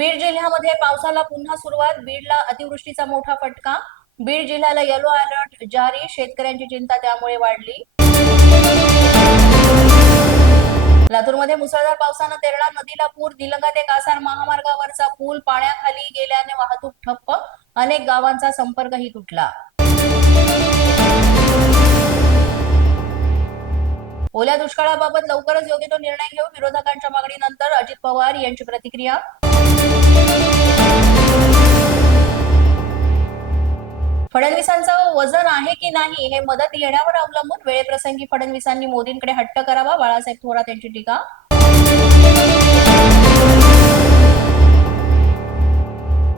बीड जिल्ह्यामध्ये पावसाला पुन्हा सुरुवात बीडला अतिवृष्टीचा मोठा फटका. बीड जिल्ह्याला येलो अलर्ट जारी शेतकऱ्यांची चिंता त्यामुळे वाढली. लातूरमध्ये मुसळधार पावसानं तेरणा नदीला पूर दिलंगा ते कासार महामार्गावरचा पूल पाण्याखाली गेल्याने वाहतूक ठप्प अनेक गावांचा संपर्कही तुटला. ओल्या दुष्काळाबाबत लवकरच योग्य तो निर्णय घेऊ विरोधकांच्या मागणीनंतर अजित पवार यांची प्रतिक्रिया. फडणवीसांचं वजन आहे की नाही हे मदत येण्यावर अवलंबून वेळेप्रसंगी फडणवीसांनी मोदींकडे हट्ट करावा. बाळासाहेब थोरात यांची टीका.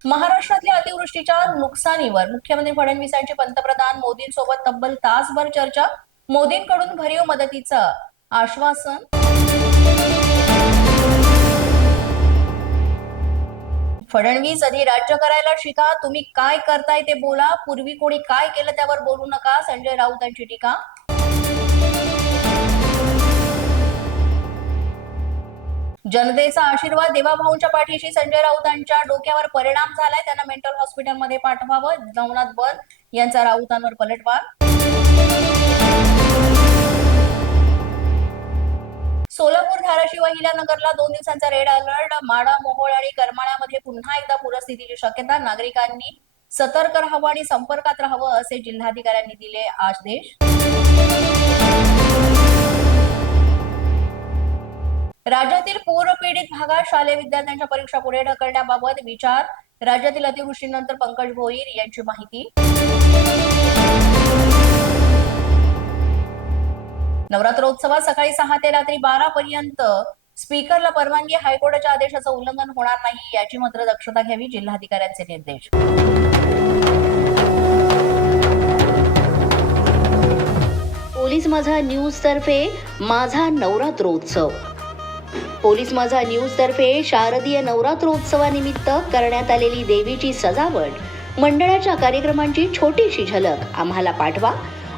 महाराष्ट्रातल्या अतिवृष्टीच्या नुकसानीवर मुख्यमंत्री फडणवीसांची पंतप्रधान मोदींसोबत तब्बल तासभर चर्चा. मोदींकडून भरीव मदतीचं आश्वासन. फडणवीस आधी राज्य करायला शिका. तुम्ही काय करताय ते बोला. पूर्वी कोणी काय केलं त्यावर बोलू नका. संजय राऊत यांची टीका. जनतेचा आशीर्वाद देवाभाऊंच्या पाठीशी संजय राऊतांच्या डोक्यावर परिणाम झालाय. त्यांना मेंटल हॉस्पिटलमध्ये पाठवावं. नवनाथ बन यांचा राऊतांवर पलटवार. सोलापूर धाराशिव अहिल्यानगरला दोन दिवसांचा रेड अलर्ट माडा मोहोळ आणि करमाळ्यामध्ये पुन्हा एकदा पूरस्थितीची शक्यता. नागरिकांनी सतर्क राहावं आणि संपर्कात राहावं असे जिल्हाधिकाऱ्यांनी दिले आदेश. राज्यातील पूरपीडित भागात शालेय विद्यार्थ्यांच्या परीक्षा पुढे ढकलण्याबाबत विचार. राज्यातील अतिवृष्टीनंतर पंकज भोईर यांची माहिती. नवरात्रोत्सवात सकाळी सहा ते रात्री बारा पर्यंत स्पीकरला परवानगी हायकोर्टाच्या आदेशाचं उल्लंघन होणार नाही याची मात्र दक्षता घ्यावी जिल्हाधिकाऱ्यांचे निर्देश. पोलीस माझा न्यूज तर्फे माझा नवरात्रोत्सव पोलीस माझा न्यूज तर्फे शारदीय नवरात्रोत्सवानिमित्त करण्यात आलेली देवीची सजावट मंडळाच्या कार्यक्रमांची छोटीशी झलक आम्हाला पाठवा.